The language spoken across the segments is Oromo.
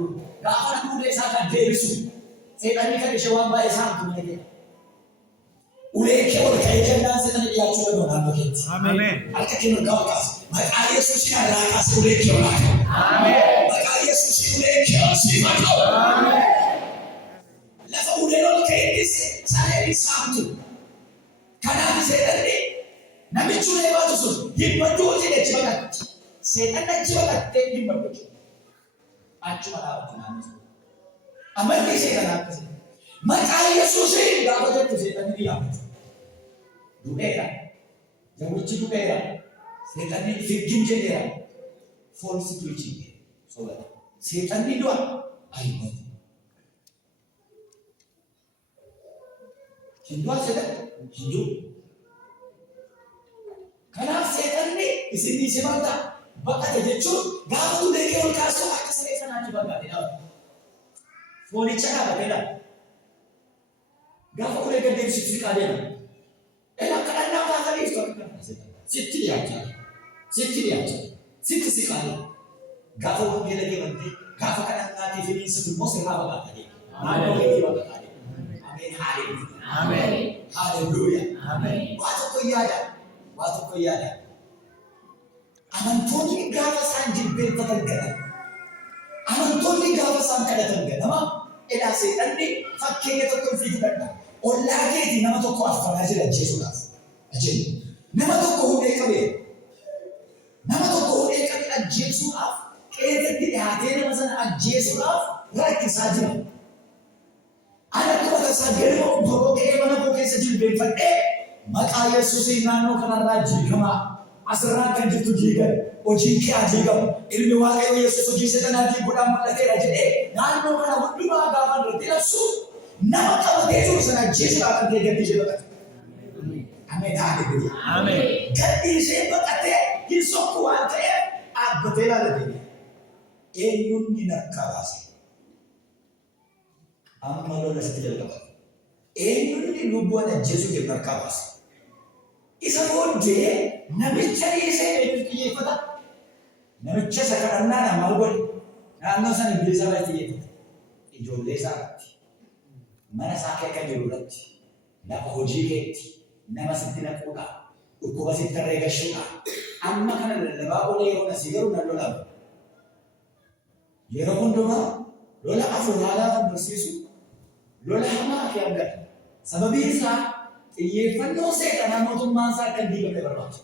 Gaafa fuudhee isaa kan deebisu seexanni kan ishee waan baay'ee isaan tumee jira. Ulee kee ol ka'ee jennaan seexanni dhiyaachuu danda'u naannoo keetti. Harka kee mirgaa ol kaasa. Maqaa Yesuusiin irraa kaasee ulee kee ol haa ta'u. Maqaa Yesuusiin ulee kee ol siif haa ta'u. Lafa uleen ol ka'ettis sareen isaamtu. Kanaaf seexanni namichi ulee baatu sun dhibbaddu hojii achi baqatti. Seexanni achi baqattee dhibbaddu. Achuma dhaabatti naannoo. Amalli ishee kan akkasii. Maqaa Yesuusiin gaafa jettu seexanni ni yaabatu. Du'eera. Namichi du'eera. Seexanni fiigin jedheera. Foolsi preaching. Soorata. Seexanni du'a. Ayimmatu. Hindu'a seexanni. Hindu. Kanaaf seexanni isin simanta baqate jechuun gaafa ulee kee ol kaasuu akka saree sanaatti baqate dhaabata. Foolicha dhaabatee dhaabata. Gaafa ulee gad deebisuuf si qaadeera. Akka dhannaa kaasaniif ta'u sitti dhiyaachaa. Sitti dhiyaachaa. Sitti si qaadeera. Gaafa wangeela deemantee gaafa kadhannaatiif hiriinsitu immoo sirraa baqatanii. Naannoo keetii baqatanii. Ameen haaleluyyaa. Ameen. Haaleluyyaa. Ameen. Waa tokko yaada. Waa tokko yaada. Amantoonni gaafa isaan jilbeenfatan kadhatan. Amantoonni gaafa isaan kadhatan ganama edhaa seexanni fakkeenya tokko hin fiigu danda'a. Ollaa keetii nama tokko affanaa jira ajjeesuudhaaf. Ajjeesu. Nama tokko hudhee qabee. Nama tokko hudhee qabee ajjeesuudhaaf qeetetti dhiyaatee nama sana ajjeesuudhaaf rakkisaa jira. Ana akkuma tasaa galma obboroo ka'ee mana koo keessa jilbeenfadhee maqaa Yesuusiin naannoo kanarraa jiikamaa. Asirraa kan jirtu jiigan hojii kee jiigamu ilmi waaqayyo Yesuus hojii seexanaatiin godhaan mul'ateera jedhee naannoo kana hundumaa gaafa irratti labsu nama qabatee jiru sana ajjeesuudhaaf kan ta'e gaddi ishee baqate. Ameen haaleluyyaa. Ameen. Gaddi ishee baqatee hin sokku waan ta'eef dhaabbatee ilaalatee eenyuun ni narkaa baase. Amma lola sitti jalqaba. Eenyuun ni lubbuun ajjeesuu hin narkaa baase. Isa booddee namicha dhiisee eenyutu xiyyeeffata? Namicha isa kadhannaadhaan maal godhe? Naannoo sana bilisa irratti xiyyeeffata. Ijoollee isaa irratti, mana isaa keessa jiru irratti, lafa hojii keetti, nama sitti naquudhaan, dhukkuba sitti herreegashuudhaan. Amma kana lallabaa olee yeroo asii garuu nan lolamu. Yeroo hundumaa lola hafuuraa kan barsiisu lola hamaa kee argata. Sababiin isaa xiyyeeffannoo seexanaa mootummaan isaa akka diigame barbaada.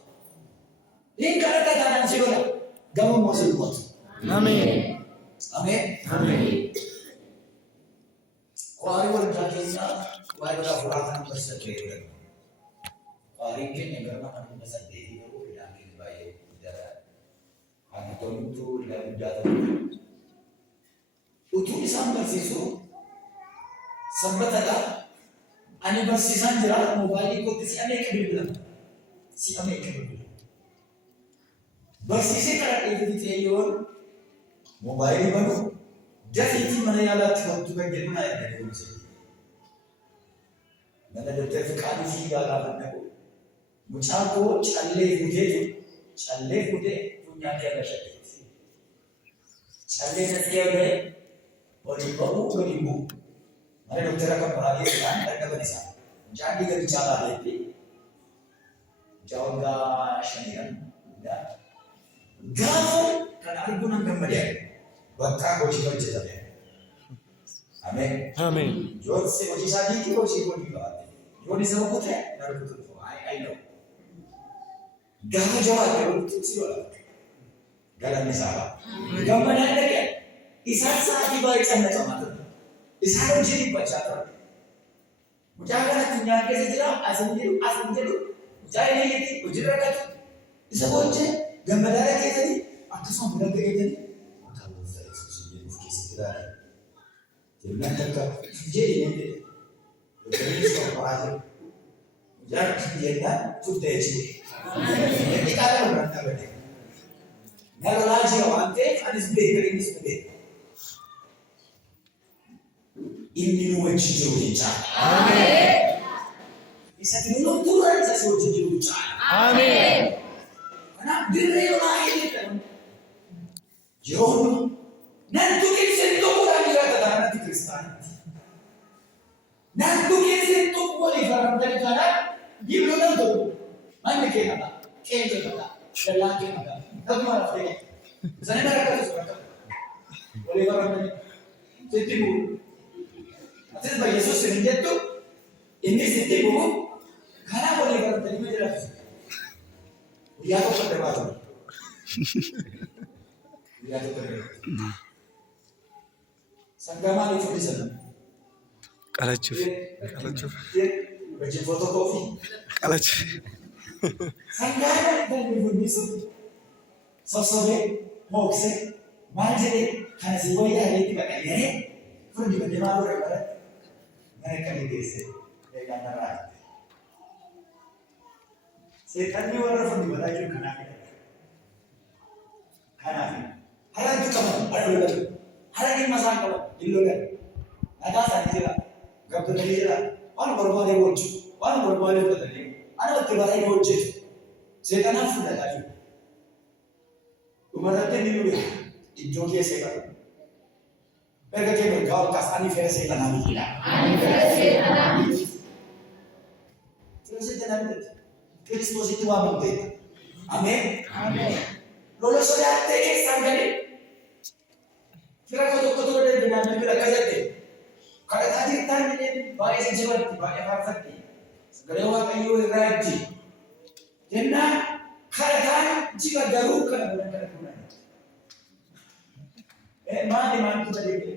Hin kadhata taanaan si lola gama immoo si dubbatu. Ameen. Ameen. Ameen. Quraanii waldaa keenyaa waa'ee lola hafuuraa kan barsiisatee jiran. Quraaniin keenya garma kan hunda saddeetii garuu midhaan keenya baay'ee guddaadha. Ani toltuu midhaan guddaa ta'u. Utuu isaan barsiisuu sanbatadhaa. Ani barsiisaan jira mobaayilii kootti si'amee akka bilbilama. Si'amee akka bilbilama. Barsiisee karaa dheebii ta'eeyyoon mobaayilii banu dafiitii mana yaalaatti wantu kan jedhu naa erga deemse. Mana Dooktar Fiqaaduu Fiigaa gaafa dhaqu mucaan koo callee fuutee funyaan kee irra shaqeeti. Callee natti eegale waliin ba'uu gadi bu'u. Mana Doktara kan baay'eedhaan dadhaban isaa. Mucaan dhiiga bichaa baay'eetti. Mucaa waggaa shaniidhaan. Gaafa kan arguun hanga malee bakka hojii hojjetame. Ameen. Ameen. Yoon si hojii isaa diigii hojii godhii baate. Yoon isa boqote na rukutu dhufu. Ayi gaafa jawaate rukutu si lola. Galanni isaa ba'a. Gammadaan dhaqee isaan sa'aatii baay'ee cannaqamaa ture. Isaan hojii dhibbachaa ture. Mucaa kanatti nyaan keessa jira, asin jedhu, mucaa inni hojii rakkatu. Isa booddee gammadaara keessatti akkasuma bula ga'eetanii akka gooftaa Yesuus jedhuuf keessatti ilaalan. Jennaan takka jedhi jedhe. Yookiin qoraa jiru. Mucaan jennaan turtee jechuudha. Inni qaala biraan dhaabate. Na lolaa jira waan ta'eef anis beeka innis beeka. Inni nu wajjin jiru jechaadha. Ameen. Isa nuyi turan isa si wajjin jiru jechaadha. Ameen. Kanaaf dirree lolaa inni jedhamu yeroo hundumaa nan tuqin Qeenxoo maqaa. Dallaan kee maqaa. Akkuma raftee. Sana barakatu surakka. Walii baramanii. Sitti bu'u. Atis ba Yesuus hin jettu inni sitti bu'u. Karaa walii baramtanii ma jiraatu. Guyyaa tokko darbaa ture. Guyyaa tokko darbaa. Sangaa maaliif fudhisan? Qalachuuf. Wajjin footokoofi. Qalachuuf. Sangaa kan fudhisu. Sossobee, mooksee, maal jedhee kana si wayyaa aleetti baqayyee fundi badee maal warra baratti mana akkamii geessee eegaan narraa jette. Seexanni warra fundi badaa jiru kanaaf halaan qaban hara lolan hara dhimma isaan qaban hin lolan nagaa isaanii jira gabbatanii jira waan barbaadee hojjetu waan barbaadee fudhatanii ana itti baay'ee hojjetu seexanaaf fudhataa jiru. Umarate ni luwe iddoo keessa qabu. Erga kee mirgaa ol kaas ani fira seexanaa mitiidha. Ani fira seexanaa miti. Fira seexanaa miti. Kiristoositti waamamteedha. Ameen. Ameen. Lola sodaattee keessaan gadi. Fira tokko tokko deebiinaan bira kasate. Kadhataa jirtaan jedhee baay'ee jijjiirratti baay'ee faarfatti. Sagalee Waaqayyoo irraa itti. Jennaan kadhataan jiba garuu kana godhan kana godhan. Maali tuh tadi?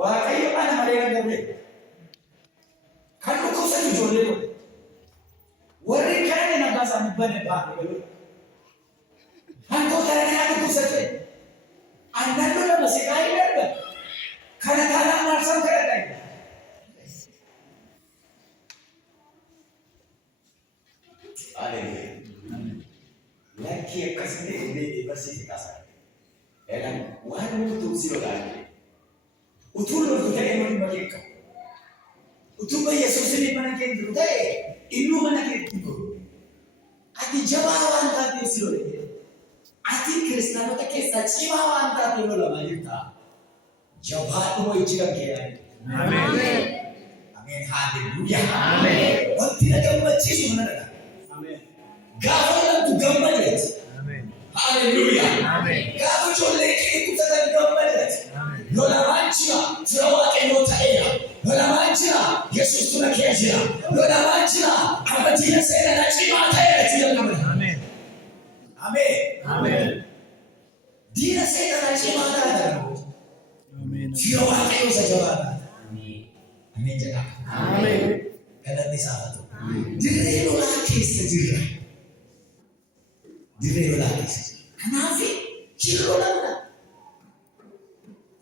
Waaqayyo ana malee garbe. Kan kau saya jujur dulu. Warri kan yang nak sampai bane bahan dulu. Hantu karena aku saja. Anda dulu masih kaya kan? Karena tanah marsam kereta. Haleluya. Lagi kasih ini bersih kasar. Elang wanu tu siro lagi. Utul tu tadi mana mereka. Utul bayar sosial mana kau tu tadi. Ilu mana kau tu. Ati jawaban tadi siro lagi. Ati Kristen tu kisah jawaban tadi lo lama juta. Jawab tu mau ijab kaya. Amin. Amin. Haleluya. Amin. Waktu tidak kau baca mana. Gaafa tu gammadeet. Haleluya. Gaafa ijoollee kee kutatanii gammadeet. Lolamaan jira fira Waaqayyoo ta'eera. Lolamaan jira Yesuus tuna kee jira. Lolamaan jira amma diina seenaa cimaa ta'eera jira namni. Ameen. Diina seenaa cimaa ta'eera. Fira Waaqayyoo isa jabaadha. Ameen jedha. Galanni isaa haa ta'u. Dirree lolaa keessa jirra. Dirree lolaa keessa. Kanaafi jirroo dhabna.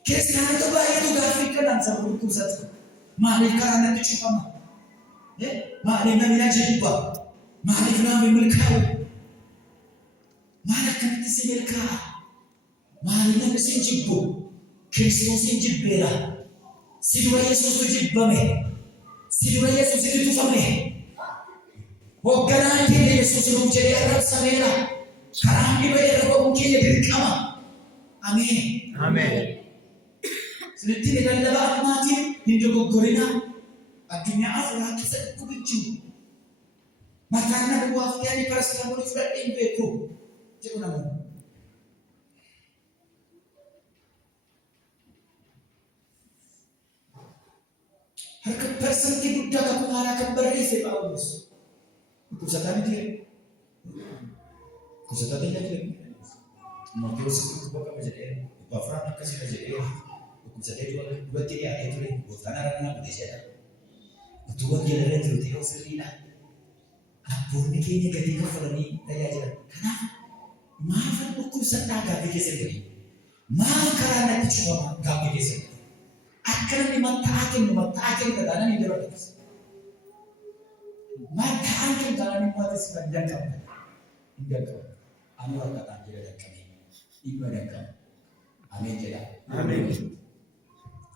Kiristaanota baay'eetu gaaffii qaban saba dhukkubsatu. Maaliif karaa natti cufama? Maaliif namni na jibba? Maaliif namni milkaa'u? Maal akkamitti si milkaa'a? Maaliif namni si jibbu? Kiristoosiin jibbeera. Si dura Yesuustu jibbame. Si dura Yesuusitti tufame. Hoogganaan keenya Yesuus nuuf jedhee arrabsameera. Karaan dhibee irra ba'uun keenya dirqama. Ameen. Sinitti ni lallaba ammaatiin hin dogoggorina. Addunyaa afuraa keessa dhukkubi jiru. Mataan nama bu'aaf yaadii parasitamoolii fudhadhee hin beeku jedhu namoonni. Harka parsantii guddaa kakuu haaraa kan barreesse Phaawulos. Dhukkubsataa miti. Dhukkubsataa ta'e Maatewos bakka jedhee Baafraan akkasii jedhee dhukkubsatee dubartii dhiyaatee ture. Gooftaan haaraan dhufee jedha. Utuu wangeela jiru ta'ee sirriidha. Abboonni keenya gatii kaffalanii tajaajilan. Kanaaf maaf dhukkubsadhaa gaaffii keessa jiru. Maal karaa natti cufama gaaffii keessa jiru. Akka namni matta'aa kennu taanaan hin dabarfatu. Matta'aan kennu taanaan hin waates kan jalqabu. Hin jalqabu. Ani warqataan jira jalqabee. Dhibba jalqabu. Ameen jedha.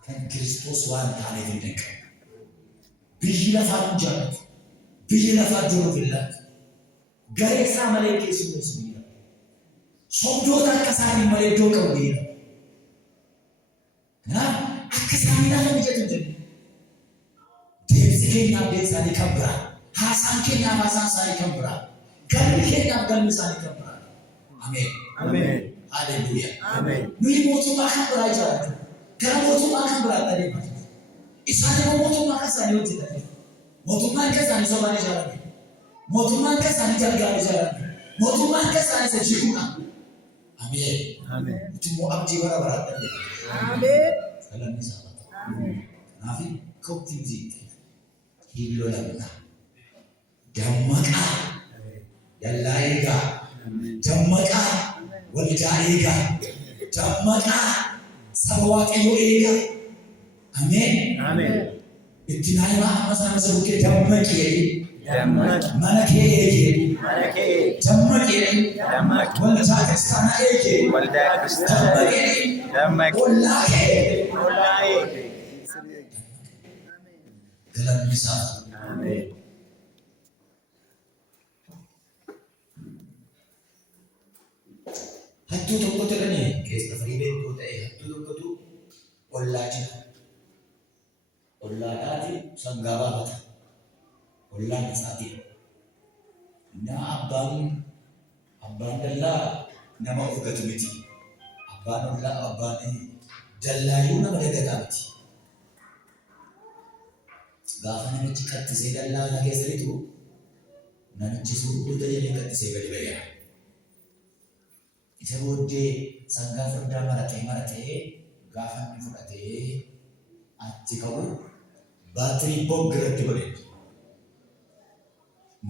Kan Kiristoos waan taaneef hin jalqabu. Biyyi lafaa hin jaallatu. Biyyi lafaa jiru fillaatu. Garee isaa malee keessummeessu biyya. Sobdoota akka isaanii malee iddoo qabu biyya. Kanaaf akka isaanii lafa mijatu jedhu. Deemsi keenyaaf deemsaanii kan biraa. Haasaan keenyaaf haasaan isaanii kan biraa. galmi keenyaaf galmi isaanii kan biraa. Ameen. Ameen. Haleluuyaa. Ameen. Nuyi mootummaa kan biraa ijaarratu. Gara mootummaa kan biraatti adeematu. Isaan immoo mootummaa kan isaanii hojjetanii. Mootummaan kan isaanii sobaan ijaarame. Mootummaan kan isaanii gargaara ijaarame. Mootummaan kan isaanii isa jiguudha. Ameen. Ameen. Nuti immoo abdii bara baraatti adeematu. Ameen. Galanni isaa bara. Ameen. Kanaaf ka'uutiin ziitte. Hiiloo lamna. Dammaqaa. Dallaa eegaa. Dammaqaa. Waldaa eegaa. Dammaqaa. Saba Waaqayyoo eegaa. Ameen. Ameen. Itti naannoo amma sana bukkee dammaqee. Dammaqee. Mana kee eegee. Mana kee eegee. Dammaqee. Dammaqee. Waldaa kiristaanaa eegee. Waldaa kiristaanaa dammaqee. Dammaqee. Ollaa kee. Ollaa eegee. Galanni isaa. Ameen. Hattuu tokkotu dhanii keessa farii beektuu ta'e hattuu tokkotu ollaa jira. Ollaadhaati sangaa baafata. Ollaan isaatii. Abbaan dallaa nama of gatu miti. Abbaan dallaayyuu nama dagataa miti. Gaafa namichi qattisee dallaa isaa keessa bitu namichi suuta jedhee qattisee gadi ba'eera. Isa booddee sangaa furdaa maratee gaafa inni fudhatee achi ka'u baatirii boggiratti godhe.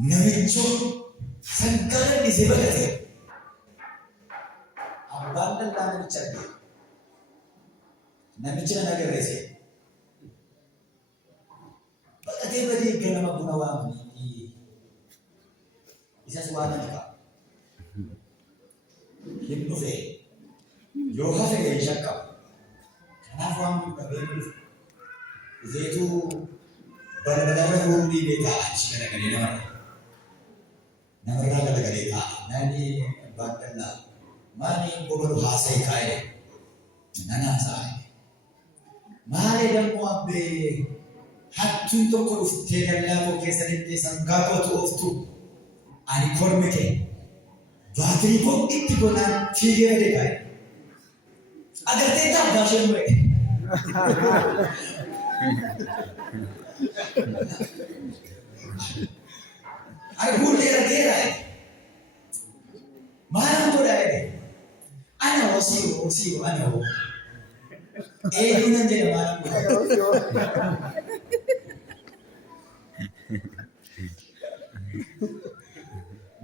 Namichi sangaa landisee baqate. Abbaan dallaa namicha arge. Namichi na agarreesse. Baqatee badee ganama buna waamanii isas waan ani qaba. Hin dhufe yoo hafe gadi shakkama. Kanaaf waan kun dhabee dhufe. Iseetu balbalarra roobni beekaa achi galagalee namarraa galagalee ta'a. Nani abbaan dallaa maali gobalu haasa'e kaa'ee nan haasa'e. Maali dammoo abbee hattuun tokko dhuftee dallaa koo keessa deemtee sangaa kootu ooftu ani korme kee. Baatirii boggitti godhaan fiigee gadi kaa'e. Agartee taa'aa ishee mure. Ani hulleera geeraa. Maalaan godhaa jedhe. Ana hoo ana hoo. Eenyu nan jedhe maalaan godhaa.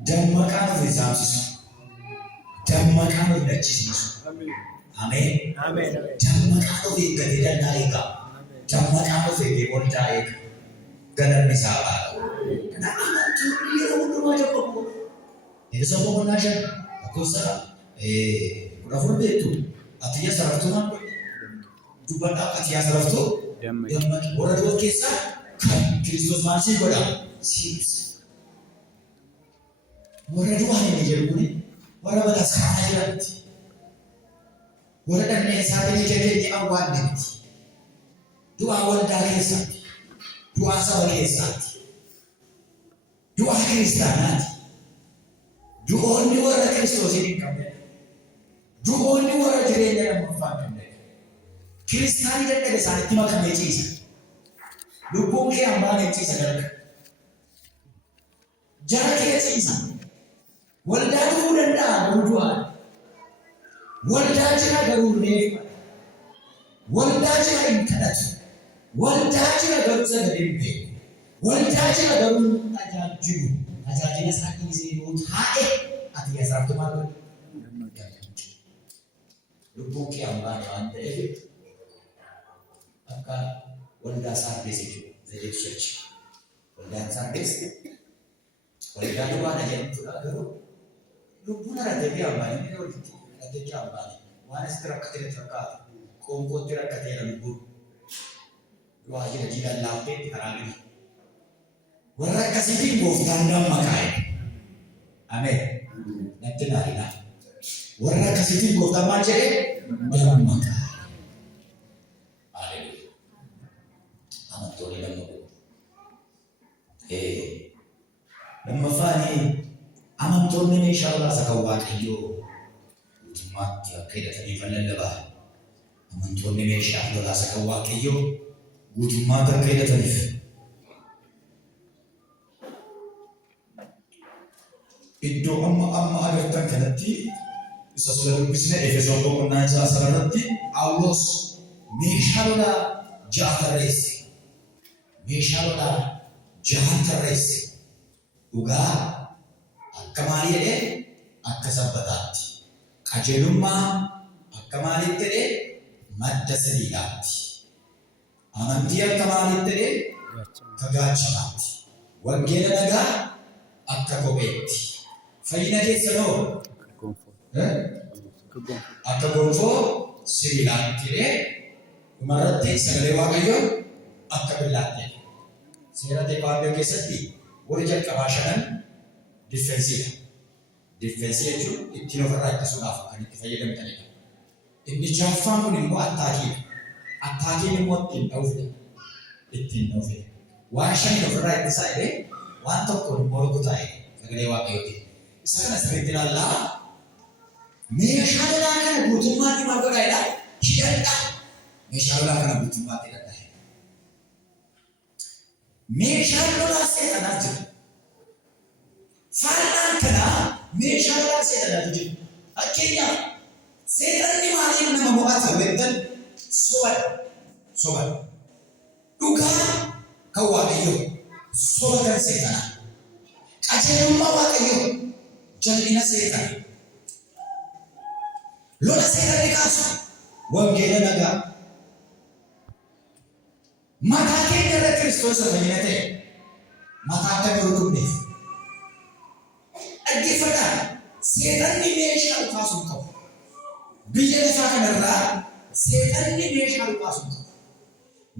Dammaqaan of isaamsisu. Dammaqaan of dachisiisu. Ameen. Dammaqaan of eeggatee dallaa eegaa. Dammaqaan of eegee waldaa eega. Galanni isaa baala. Kanaaf amantuu yeroo hundumaa jabbamu. Eessa boqonnaa shan lakkoofsa 14 beektu. Ati yaa sarartuu maal godhe? Dubbadhaa ati yaa sarartuu dammaqi. Warra du'a keessaa kan Kiristoos maal sii godha? Sii ibsa. Warra du'aa hin jedhu warra balaskaanaa jiranti. Warra dhannee isaanii jajjeenye awwaanne miti. Du'aa waldaa keessatti, du'aa saba keessatti, du'aa kiristaanaati. Du'oonni warra Kiristoosiin hin qabne. Du'oonni warra jireenya lammaffaa hin qabne. Kiristaanii dadhabe isaanitti makamee ciisa. Lubbuun kee hambaan hin ciisa darga. Jara kee ciisa. Waldaa dhufuu danda'a garuu du'aan. Waldaa jira garuu reeffa. Waldaa jira hin kadhatu. Waldaa jira garuu sagalee hin beeku. Waldaa jira garuu tajaajilu. Tajaajila isaa dhiisee yoo taa'e ati yasaartu maal godhe? Lubbuun kee hambaan waan ta'eef akka waldaa Saardees jechuudha. Zayitu Church. Waldaan Saardees waldaa duwwaadha jedhamtudha garuu lubbuun argatee hambaan inni walitti argatee hambaan waan asitti rakkatee fakkaata. Qoonqootti rakkateera lubbuun. Du'aa jira jiidhaan laaftee karaa gadi. Warra akkasiitiin gooftaan dammaqaa. Ameen. Natti naadina. Warra akkasiitiin gooftaan maal jedhee? Dammaqaa. Haleluuyaa. Amantoonni dammaquu. Lammaffaan amantoonni meeshaa lolaasa kan Waaqayyoo guutummaatti akka hidhatanii kan lallabaa. Amantoonni meeshaa lolaasa kan Waaqayyoo guutummaatti akka hidhataniif. Iddoo amma agartan kanatti isa sura dubbisne Efesoon boqonnaa isaa sararratti Phaawulos meeshaa lolaa ja'a tarreesse. Meeshaa lolaa ja'a tarreesse. Dhugaa akka maalii jedhee akka sabbataatti. Qajeelummaa akka maaliitti jedhee madda sadiidhaatti. Amantii akka maaliitti jedhee akka gaachanaatti. Wangeela nagaa akka kopheetti. Fayyina keessanoo akka gonfoo sibiilaatti jedhee dhumarratti sagalee Waaqayyoo akka billaatti. Seera Teewaahidoo keessatti warri jalqabaa shanan difeensiidha. Difeensii jechuun ittiin ofirraa ittisuudhaaf kan itti fayyadamtanidha. Inni jaaffaan kun immoo attaakiidha. Attaakiin immoo ittiin dha'uufidha. Ittiin dha'uufidha. Waan shaniin ofirraa ittisaa jedhee waan tokkoon immoo rukutaa jedhe sagalee Waaqayyooti. Isa kana sirriitti ilaallaa. Meeshaa lolaa kana guutummaatti maal godhaa? Hidhadhaa. Meeshaa lolaa kana guutummaatti hidhadhaa. Meeshaan lolaa seexanaa jira. Faallaa kanaa meeshaa lolaa seexanaa jira. Fakkeenyaaf seexanni maaliif nama mo'ata beektan? Sobadha. Sobadha. Dhugaa kan Waaqayyoo soba kan seexanaa. Qajeelummaa Waaqayyoo jal'ina seexanaa. Lola seexanni kaasu wangeela nagaa. Mataa keenya irra Kiristoos fayyina ta'e mataa akka biroo dhumneef. Dhaggeeffadhaa seexanni meeshaa dhukaasuu qabu. Biyya lafaa kanarraa seexanni meeshaa dhukaasuu qabu.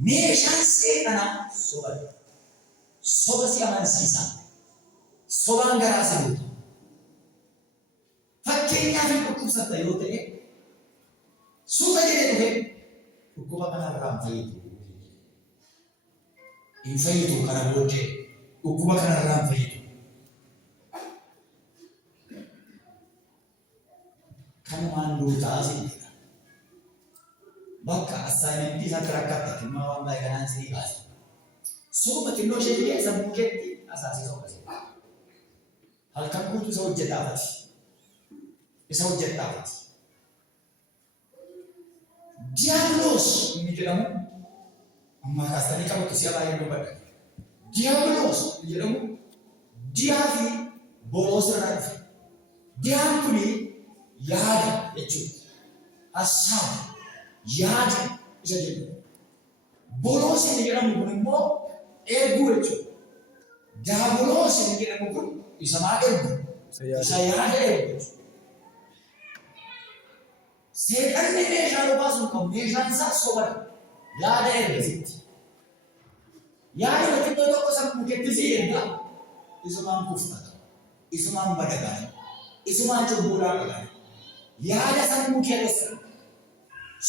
Meeshaan seexanaa sobadha. Soba si amansiisa. Sobaan garaa si guuta. Fakkeenyaaf hin dhukkubsatta yoo ta'e suuqa jedhee dhufe dhukkuba kanarraa hin fayyidu. Hin fayyidu kana booddee dhukkuba kanarraa hin fayyidu. Kanumaan duutaa si jedha. Bakka assaayimentii isaatti rakkatta dhimma waan baay'ee kanaan si baase. Sooma xinnoo ishee biyya sammuu keetti asaasisa hojjete. Halkan guutuu isa hojjetaafati. Isa hojjetaafati. Diiyaabiloos inni jedhamu amma kaastanii qabatu si'a baay'ee dubbadha. Diiyaabiloos inni jedhamu diyaa fi boloos irraa dhufe. Diyaan kuni yaada jechuudha. Assaaba yaada isa jedhu. Boloos inni jedhamu kun immoo eeguu jechuudha. Diiyaabiloos inni jedhamu kun isa maa eegu? Isa yaada eegu jechuudha. Seexanni meeshaa dhukaasuu qabu. Meeshaan isaa sobadha. Yaada ergasitti. Yaada xixiqqoo tokko sammuu keetti si erga. Isumaan kuftata. Isumaan badagana. Isumaan cubbuudhaan dhagana. Yaada sammuu keessa.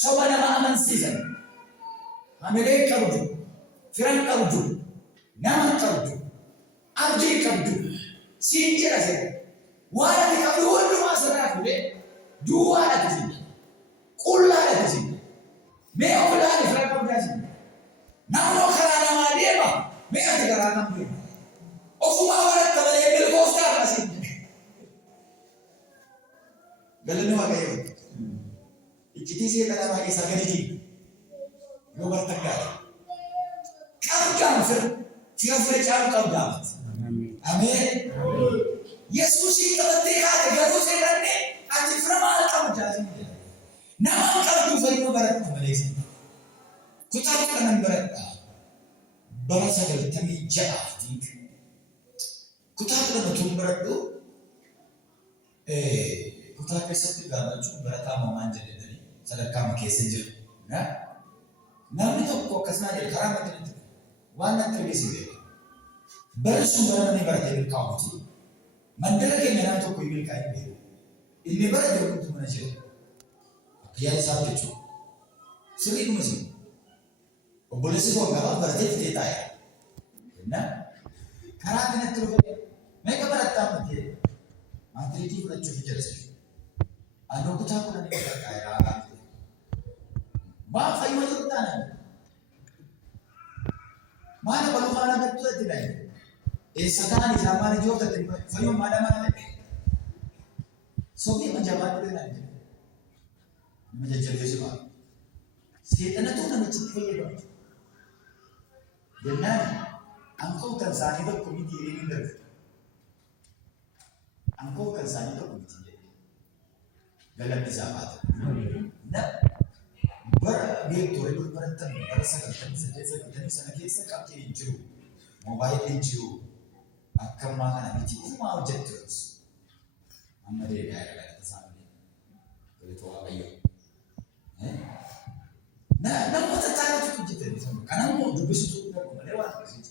Soba nama amansiisan. Hamilee qabdu. Firan qabdu. Nama qabdu. Abdii qabdu. Siin jedha seera. Waan ati qabdu hundumaa sirraa fuudhee duwwaadha tajaajila. Qullaadha tajaajila. Mee ofirraa fira qabdaa sinna. Naannoo karaa namaa deema. Mee ati karaa kam deema. Ofumaa baratta malee milkooftaa akkasiin. Galanni Waaqayyoo. Iccitii seexanaa baay'ee isaa gadi jiru. Yoo bartan gaala. Qabdaan fira. Fira fira caalu qabdaafati. Ameen. Yesuusiin qabattee haate garuu seexanni ati fira maal qabdaa sinna. Nama qabdu fayyuma baratta malee sinna. Kutaa kanan baradha. Bara 96 kutaa kana tun baradhu kutaa keessatti gaafachuun barataa mamaan jedhanii sadarkaa keessa jiru. Namni tokko akkasuma jedhe karaa maddii waan natti argisiise. Bara sun bara namni baratee milkaa'uuti. Mandara keenya nama tokko milkaa'ee beeku. Inni bara beekumtu mana jiru. Yaada isaa jechuudha. Sirrii dhuma jiru. Obboleessi koo gaafa baratee fitee taa'e. Karaa kanatti dhufee meeqa barattaa mutee Maatirikii fudhachuuf jalise. Anoo kutaa kudhanii gargaaraa. Maa fayyuma jiru taanaan? Maana bal'umaa lagattuu itti dhaye. Eessa kaan isaa maal ijoollee fayyuma maadhaa maal ta'e? Sobii majabaa dhufee naan jedhe. Nama jajjabeessu maal? Seexanatu namichi fayyadamu. Jennaan angkoo kan isaanii tokko miti hiriiruu darbe. Angkoo kan isaanii tokko miti jedhe. Galanni isaa baata. Bara beektuu reefu barattan bara 98 sana keessa qabxii hin jiru. Moobaayilii hin jiru. Akka ammaa kana miti uumaa hojjettus. Amma deebi'aa jira galata isaanii. Galata waaqayyoo. Namoota taa'atu hojjetan kanammoo dubbisutu dhabu malee waan akkasii.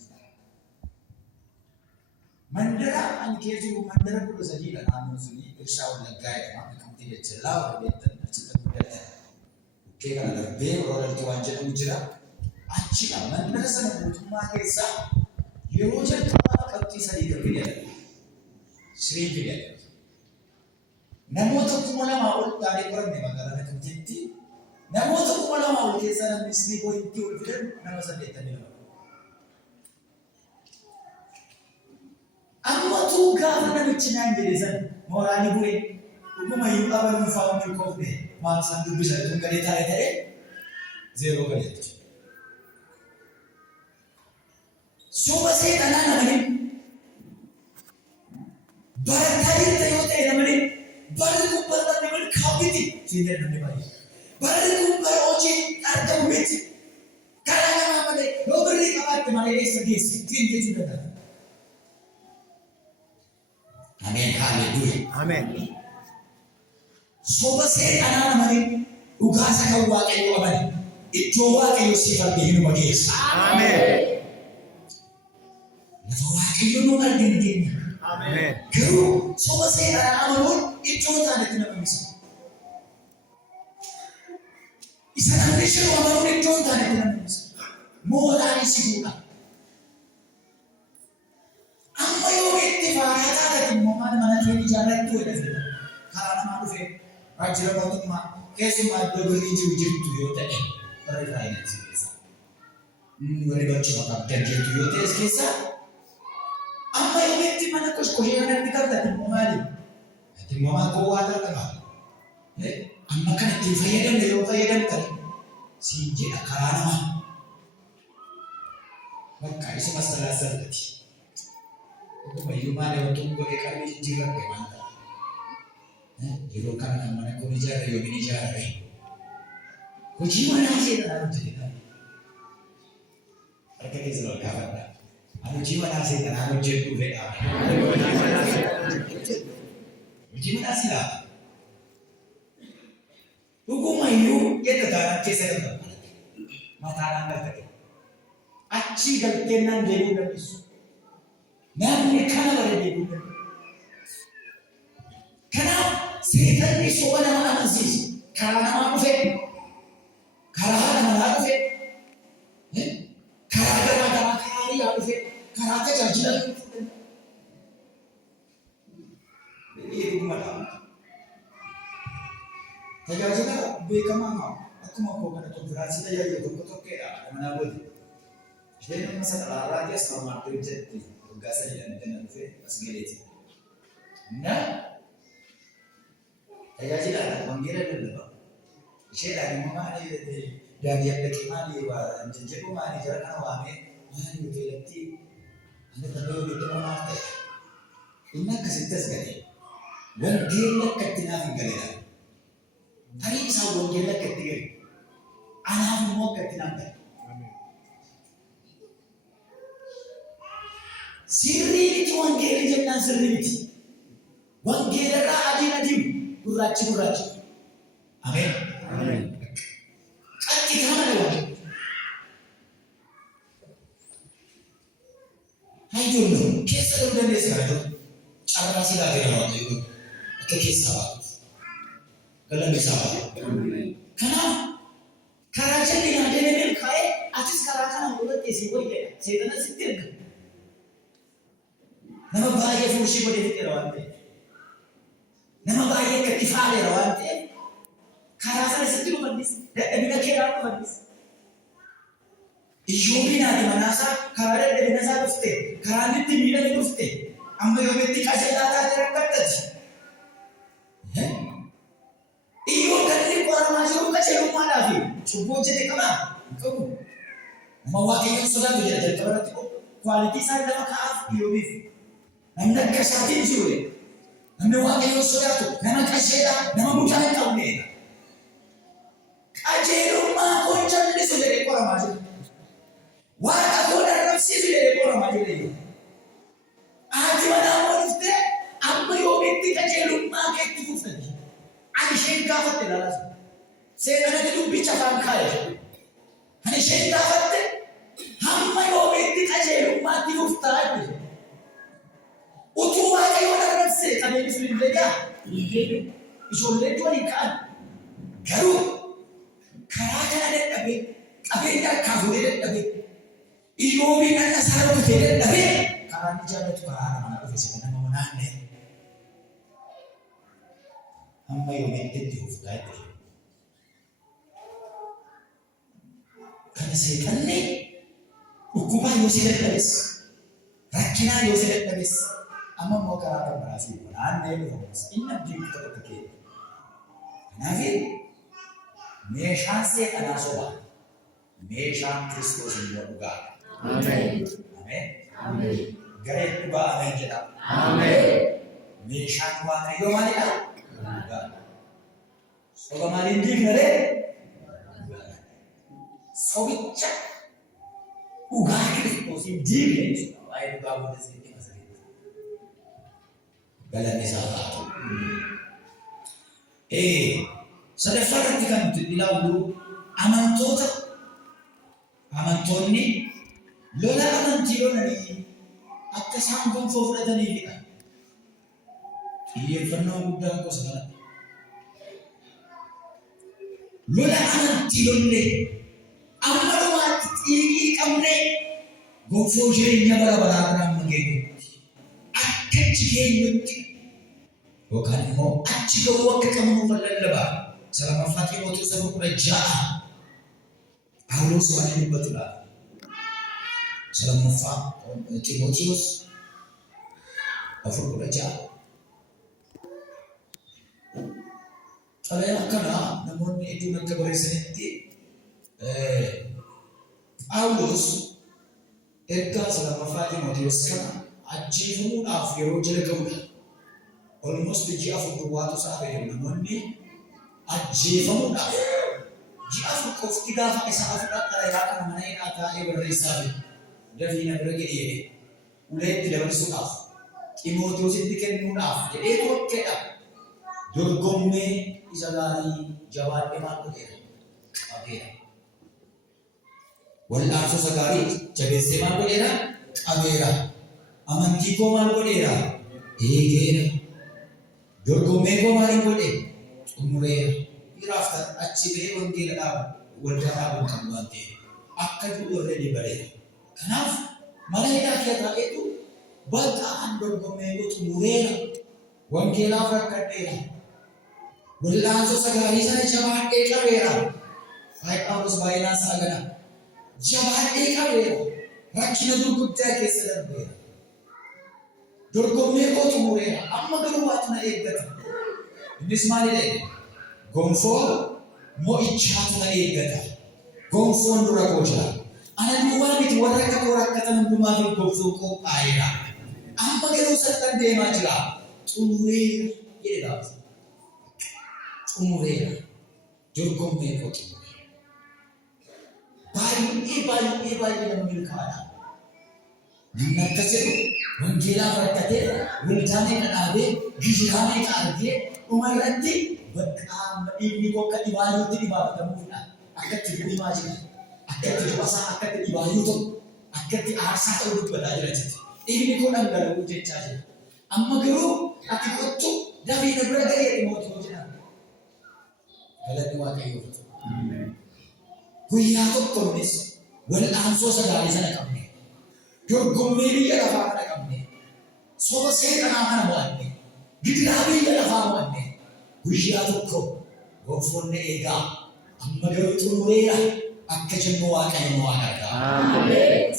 Mandara ani keessa jiru mandara 13dha naannoon suni Irshaa Wallaggaa jedhama. Beekamtii jecha lafa beektan achitti guddatan. Bukkee kana darbee Roolaltii waan jedhamu jira. Achidha mandara sana mootummaa keessaa yeroo jalqabaa qabxii 3 fidedha. Siree fidedha. Namoota 2000 ol taa'ee qoranne magaalaa Beekamtiitti. Namoota 2000 ol keessa namni siree boo'itti ol fidan nama 82. Amma tu gaafa namichi naan jedhe san mooraanii bu'ee dhuguma iyyuu qaban faamuu koofne maal san dubbisa tun galee taa'ee ta'ee zeeroo galee jechuudha. Suuba seexanaa namani barataa jirta yoo ta'e namani barri kun bara namni milkaa'uuti siin namni baay'ee. Barri kun bara hojii argamu miti. Karaa namaa malee yoo birrii qabaatte malee eessa geessi siin jechuu danda'a. Amen. Hallelujah. Amen. Soba seexanaa namani dhugaasa kan waaqayyo qabani. Iddoo waaqayyo siif argee hinuma geessa. Amen. Lafa waaqayyo nu arginu keenya. Amen. Garuu soba seexanaa amanuun iddoo taanetti nama misa. Isa namni shiru amanuun iddoo taanetti nama misa. Moolaan isi buudha. Amma yoo itti faayaa taatatti immoo mana kee ijaarrattu jedhama. Karaa namaa dhufee waajjira mootummaa keessumaa iddoo birrii jirtu yoo ta'e warri faayinansii keessa. Warri barcuma qabdan jirtu yoo ta'es keessa amma yoo itti mana koshkoshee kanatti qabdatti immoo maali? Ati immoo maal gowwaa tartama? Amma kan ittiin fayyadamne yoo fayyadamtan siin jedha karaa namaa. Bakka isuma salaasalaati. Bayyuu maal yoo ta'u godhee qalbii jijjiirratti waan ta'a. Yeroo kana kan mana kun ijaarre yookiin ijaarre hojii manaa seetanaa hojjetedha. Harka keessa wal gaafadha. Ani hojii manaa seetanaa hojjedhu fedha. Hojii manaa silaa. Dhuguma iyyuu erga gaaraan keessa galtan mataadhaan galtate. Achii galtee naan deemuu dandeessu. Namni kana bara deemuu danda'a. Kanaaf seetanni soba nama amansiisa. Karaa namaa dhufee, karaa haadha manaa dhufee, karaa garaa garaa karaa hiriyaa dhufee, karaa tajaajila dhufuu danda'a. Eegummaadha. Tajaajila beekamaa maa akkuma koo kana konfiraansii tajaajilu tokko tokkodha manaa godhe. Isheen amma sadaraarraa keessa maammaa hojjetti. Gasa jedhamee kan dhufee as galeeti. Tajaajilaadhaan wangeela lallabaa. Isheedhaan immoo maali daandii addaqee maali jajjaboo maali jara kana waamee maali hoteelatti ani irra beekamaa maal ta'e. Inni akkasitti as galee wangeela akka itti naaf hin galedha. Tarii isaa wangeela akka itti gale. Anaaf immoo akka itti naaf gale. Sirrii miti wangeelli jennaan sirrii miti. Wangeelarraa adiin adiin gurraachi gurraachi. Ameen. Qaxxitaa mana waan. Hayyoonni keessa galuu dandeessa kana jiru. Carraa silaa ta'e nama waaqayyo akka keessaa baatu. Galanni isaa baatu. Kanaaf karaa jallinaa deemee kaa'ee atis karaa kanaan godhattee si wayyaadha. Seexana sitti erga. Nama baay'ee fuushii godhee fixeera waan ta'eef. Kanaaf karaa jallinaa deemee kaa'ee atis karaa kanaan godhattee si wayyaadha. Seexana sitti erga. Nama baay'ee fuushii godhee fixeera waan ta'eef. Kanaaf karaa jallinaa deemee kaa'ee atis karaa kanaan godhattee si wayyaadha. nama baay'ee gadi faaleera waan ta'eef karaa sana sitti dhufannisi dadhabina keeraa dhufannisi. Iyyoobiin haati manaasaa karaa dadhabina isaa dhufte karaa inni itti miidhame dhufte amma yoomitti qajeelaa taate rakkatati. Iyyoo kan inni qoramaa jiru qajeelummaadhaaf cubbuu hojjete qabaa qabu. Nama waaqayyoon sodaatu jira jalqaba irratti kwaalitii isaan lafa kaa'aaf Iyyoobiif. Namni akka isaatiin jiru namni waaqayyoon sodaatu nama qajeelaa nama mudaa hin qabneedha. Qajeelummaa koo jallisu jedhee qoramaa jiru. Waaqa koo darrabsiisu jedhee qoramaa jiru. Haati manaa koo dhuftee amma yoomitti qajeelummaa keetti fuuftati. Ani isheen gaafatte lalaas. Seenanatti dubbicha afaan kaa'e. Ani isheen gaafatte hamma yoomitti qajeelummaatti fuftaa jedhe. Utuu waaqayyoon arrabsee qabeenyi sun hin deegaa ijoolleen waliin ka'an garuu karaa kana dadhabee qabeenya harkaa fuudhee dadhabee Iyyoobiin dhala isaa dhokatee dadhabee karaa inni jaallatu karaa namaa dhufe isa nama naannee hamma yoomitti itti fuftaa jedhe. Kana seeqanni dhukkubaa yoo si dadhabes rakkinaa yoo si dadhabes amma immoo karaa kan biraasii naannee dhufamus inni abdii kutaa tokko keenya. Kanaaf meeshaan seeqanaa sobaa meeshaan Kiristoos immoo dhugaa. Ameen. Ameen. Gareen dhugaa ameen jedhama. Ameen. Meeshaan waaqayyoo maalidha? Dhugaa. Soba maaliin diignalee? Sobicha dhugaa Kiristoosiin diigne jechuudha. Waa'ee dhugaa booddees ni dhimma sirriitti. Galanni isaa taatu. Sadaffaa irratti kan nuti ilaallu amantoonni lola amantii lolanii akka isaan gonfoo fudhataniifidha. Xiyyeeffannoo guddaan gosa kanatti. Lola amantii lollee amma dhumaatti xiiqii qabnee gonfoo jireenya bara baraa biraan mageenyutti akka achi geenyutti yookaan immoo achi ga'uu akka qabnuuf lallabaa. Salamaffaa Xiimotewos 4:6 Phaawulos waan inni dubbatudha. Salamaffaa Xiimotewos 4:6 xalayaa kana namoonni hedduun akka barreessanitti Phaawulos ergaa salamaffaa Xiimotewos kana ajjeefamuudhaaf yeroo jala ga'udha. Almost ji'a 4 duwwaatu isaa fayyadu namoonni ajjeefamuudhaaf ji'a 4 qofti gaafa isaa xalayaa kana mana hidhaa taa'ee barreessaa fi dafii na bira ga'ee uleetti dabarsuudhaaf Xiimotewositti kennuudhaaf jedhee tokkedha. Dorgommee isa gaarii jabaadhee maal godheera qabeera. Wal'aansoo gaarii jabeessee maal godheera qabeera. Amantii koo maal godheera eegeera. Dorgommee koo maal godhe xumureera. Dhiiraaf achi ba'ee wangeela dhaabu waldaa dhaabuun kan waan ta'e akka jiru warreen bareeda. Kanaaf mana hidhaa kee taa'eetu bal'aan dorgommee koo xumureera. Wangeelaaf rakkadheera. Wal'aansoo gaarii sana jabaadhee qabeera. Phaawulos baay'inaan isaa gana. Jabaadhee qabeera. Rakkina gurguddaa keessa darbeera. Dorgommee koo xumureera. Amma garuu waatu na eeggata. Innis maalidha? Gonfoo mo'ichaatu na eeggata. Gonfoon dura koo jira. Ana duwwaa miti warra akka koo rakkatan hundumaaf gonfoo qophaa'eera. Amma garuu salphaan deemaa jira. Xumureera jedhe gaafata. Xumureera. Dorgommee koo xumureera. Baay'ee nama milkaa'aadha. Namni akkas jedhu wangeelaaf rakkatee waldaa meeqa dhaabee gijiraa meeqa argee dhuma irratti bakka dhiigni koo akka dhibaayyuutti dhibaafatamuufidha. Akkatti dhimaa jira. Akkatti dhubasaa akkatti dhibaayyuu ta'u akkatti aarsaa ta'uu dubbataa jira jechuudha. Dhiigni koo dhangala'uu jechaa jira. Amma garuu ati kottu dafii na bira ga'ee Xiimotewos jedhama. Galanni Waaqayyoo. Guyyaa tokkonnis wal'aansoo gaarii sana qabne. Dorgommee biyya lafaa kana qabne. Soba seeqanaa kana mo'anne. Gidiraa biyya lafaa mo'anne. guyyaa tokko gonfoonni eegaa amma garuu xumureera akka jennu Waaqayyo nu gargaara.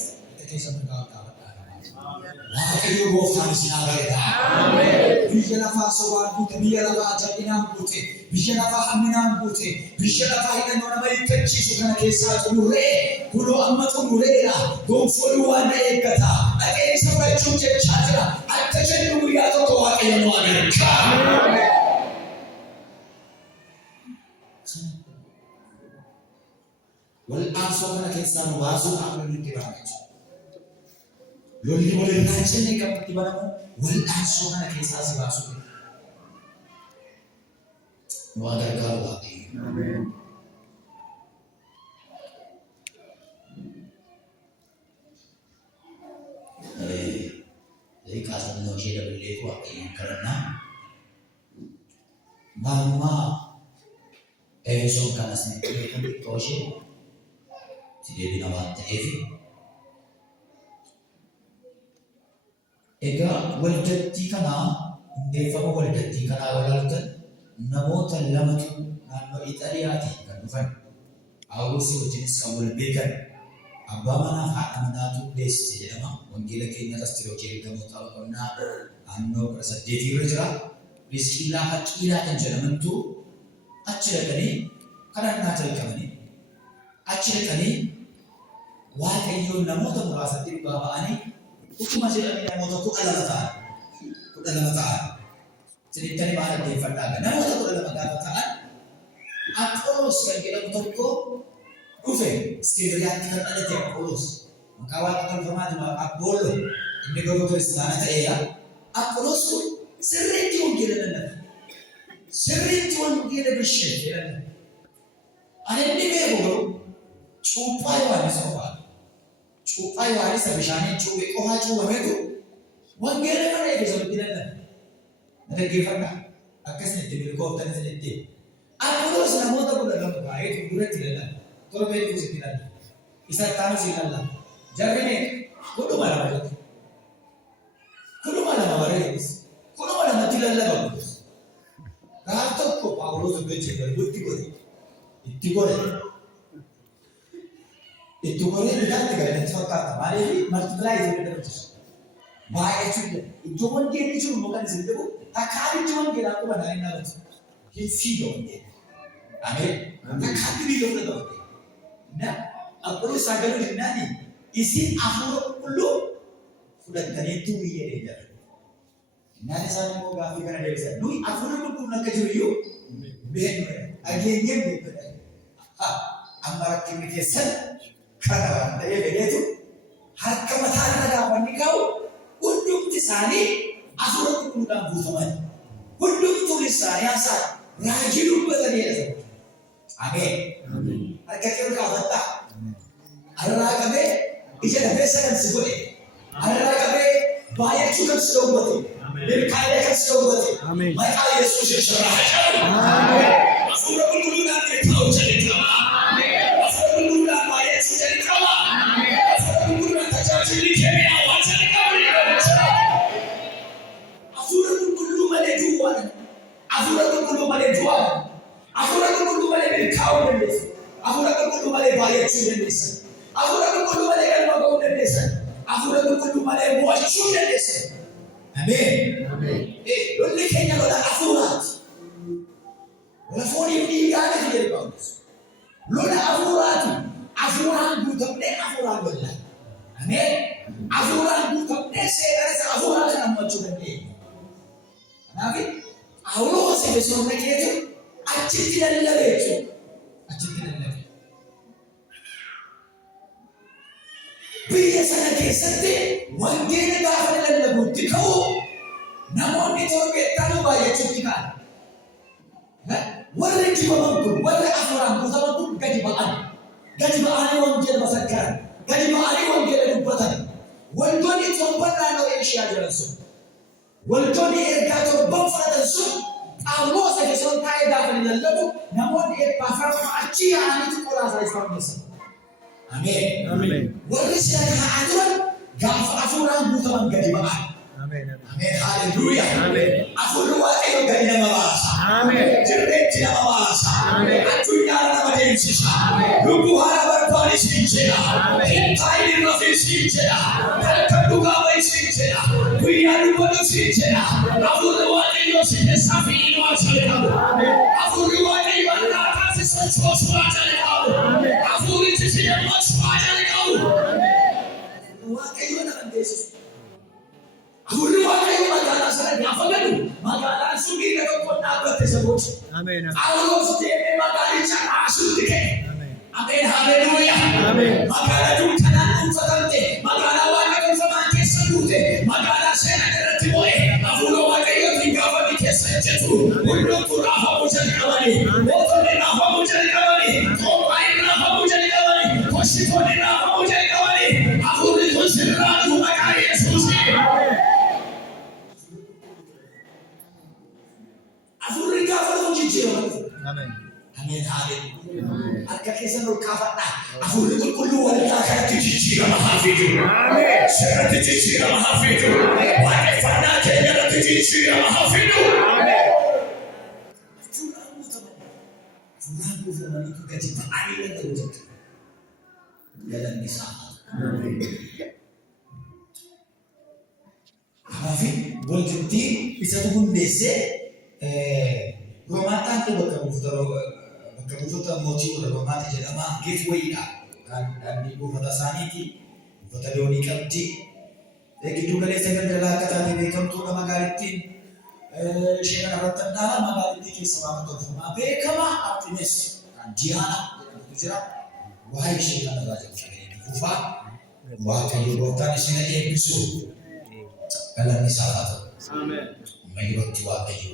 Waaqayyo gooftaan isin haa gargaaru. Biyya lafaa sobaan buute, biyya lafaa jal'inaan buute, biyya lafaa hamminaan buute, biyya lafaa hidhannoo nama hiikkachiisu kana keessaa xumuree kunoo amma xumureera. Gonfoonni waan na eeggata. Dhaqee isa fudhachuuf jechaa jira. Akka jennu guyyaa tokko Waaqayyo nu gargaara. Wal'aansoo kana keessaa nu baasuudhaaf lolli itti banama jechuudha. Lolli walirraa jennee kan itti banamu wal'aansoo kana keessaa si baasuudha. Nu gargaaru Waaqayyo. Kaasannoo ishee daballeetu Waaqayyoon kadhannaa. Maalummaa Efesoon kanas ni beekan xiqqoo ishee deebina waan ta'eef egaa waldattii kanaa hundeeffama waldattii kanaa walaaltan namoota lamatu naannoo Ixaaliyaatii kan dhufan Phaawulos wajjinis kan wal beekan abbaa manaa fi haadha manaatu hundeessise jedhama. Wangeela keenya Rastiroochee ergamoota boqonnaa naannoo 18 irra jira. Prisqillaa Aqiilaa kan jedhamantu achi dhaqanii kadhannaa jalqabanii achi dhaqanii Waaqayyoon namoota muraasatti dhugaa ba'anii utuma jedhanii namoota 12 ta'an. Sinittani maal addeeffadhaa? Namoota 12 gaafa ta'an Apholos kan jedhamu tokko dhufe. Iskindiriyaatti kan dhalate Apholos. Maqaa Waaqa tolfamaati Apollo inni garuu kiristaana ta'eera. Apholos kun sirriitti wangeela lallaba. Sirriitti wangeela bishee jedhama. Ani inni beeku garuu cuuphaa Yohaannis qofaa. Cuuphaa Yohaannis bishaaniin cuuphee qofaa cuuphameetu wangeela kana eebbisatti lallaba. Na dhaggeeffadhaa. Akkasinitti milkooftan isinitti. Apholos namoota 12 baay'ee duratti lallaba. Torbee dhufu sitti lallaba. Isa taanu si lallaba. Jarri meeqa? 12 jirtu. 12 bareedis. 12 lallaba. Gaaf tokko Phaawulos hojjechuu darbutti godhe. Itti godhe bitaatti galatti fakkaata. Maaliif multiplied jedhee darbisu. Baay'achuu jira. Iddoo wangeelli jiru immoo kan isin dhibu takkaabbichi wangeelaa akkuma daa'imni dhabatu. Hin fiiga wangeelli. Ameen. Takkaabbi biyya fudhata wangeelli. Apholos sagalee jennaani isin hafuura qulqulluu fudhataniitu biyya eegalu. Naan isaan immoo gaaffii kana deebisan. Nuyi hafuura qulqulluun akka jiru iyyuu beeknu dhageenyee beeknudha. Amma rakkinni keessan kana waan ta'eef jedheetu harka mataa irra gaafanni ka'u hundumti isaanii hafuura qulqulluudhaan guutaman. Hundumtuun isaanii haasaan raajii dubbatanii jedhamu. Ameen. Harka kee ol kaafattaa. Arraa qabee ija lafeessa kan si godhe. Arraa qabee baay'achuu kan si dhoowwate. Milkaa'ina kan si dhoowwate. Maqaa Yesuus irraa jedhamu. Hafuura qulqulluudhaan beekamu jedhama. Hafuura qulqulluudhaan baay'achuu jedhama. Hafuura qulqulluudhaan tajaajilli keenya waan jedhama. Hafuura qulqulluu malee duwwaadha. Hafuura qulqulluu malee du'aadha. Hafuura qulqulluu malee milkaa'uu dandeessa. Hafuura qulqulluu malee baay'achuu dandeessa. Hafuura qulqulluu malee galma ga'uu dandeessa. Hafuura qulqulluu malee mo'achuu dandeessa. Ameen. Lolli keenya lola hafuuraati. Lola foonii fi dhiigaati jedhe Phaawulos. Lola hafuuraati. Hafuuraan guutamnee hafuuraan lolla. Ameen. Hafuuraan guutamnee seera isa hafuuraa kana mo'achuu dandeenya. Kanaaf Phaawulos Efesoon dhaqeetu achitti lallabe jechuudha. Achitti lallabe. Biyya sana keessatti wangeela gaafa lallabuutti ka'u namoonni torbeettaanu baay'achuutti ka'an. Warri dibaman kun warri hafuuraan guutaman kun gadi ba'an. Gadi ba'anii wangeela masakkaran. Gadi ba'anii wangeela dubbatan. Wantoonni torban naannoo Eeshiyaa jiran sun. Wantoonni ergaa torban fudhatan sun Phaawulos Efesoon taa'ee gaafa lallabu namoonni eebbaafama achi yaa'aniitu qoraasaa isaan geessan. Ameen. Warri sila kaa'aa turan gaafa hafuuraan guutaman gadi ba'an. Ameen. Haleluuyaa. Hafuurri Waaqayyoo gadi nama baasa. Jirreetti nama baasa. Addunyaa nama deemsisa. Lubbuu haala barbaade siin jedha. Taayilii rafee siin jedha. Halkan dhugaa bahi siin jedha. Guyyaa dubbatu siin jedha. Hafuurri Waaqayyoo si keessaa fi ilmaa jala qabu. Hafuurri Waaqayyoo harkaa taasisan soosuu jala qabu. Hafuurichi si yemmuu jala qabu. Waaqayyoo nama geessisu. Hafuurri Waaqayyoo magaalaa sana gaafa gadu magaalaan sun dhiiga tokkoon dhaabbatte sabooti. Phaawulos deemee magaalicha raasuutti ka'e. Ameen haleluuyaa. Magaalaa dunkanaan dhuunfatamte magaalaa Waaqa dhuunfamaan keessa buute magaalaa seenaa irratti bu'e hafuura Waaqayyootiin gaafa ni keessa jettu hundumtu raafamuu jalqabani. Mootonni raafamuu jalqabani. Qophaa'in raafamuu jalqabani. Koshitoonni raafamuu jalqabani. Hafuurri kun sirraa dhufu maqaa Yesuusii. Hafuurri gaafa nuti jijjiiramu. Ameen haleluuyaa. Harka keessa ol kaafadhaa. Hafuurri qulqulluu waldaa kanatti jijjiirama haa fidu. Sirratti jijjiirama haa fidu. Waaqeffannaa keenya irratti jijjiirama haa fidu. Hafuuraan guutamaniitu gadi ba'anii danda'u jechuudha. Galanni isaa. Kanaafuu boojjattii isatu hundeessee Roomaan taatee bakka buufata mootii warra Roomaati jedhama. Geetweeyidha. Daandii buufata isaaniiti. Buufata doonii qabdi. Gidduu galeessa daldalaa akka taate beekamtuudha magaalittiin. Ishee kanarratti handaara magaalittii keessa waan tolfamaa beekamaa Artemis kan Diyaana jedhamtu jira. Waa'ee ishee kanarraa jalqabee dhufaa. Waaqayyo gooftaan isin eebbisu. Galanni isaa haa ta'u. Amma yerootti Waaqayyo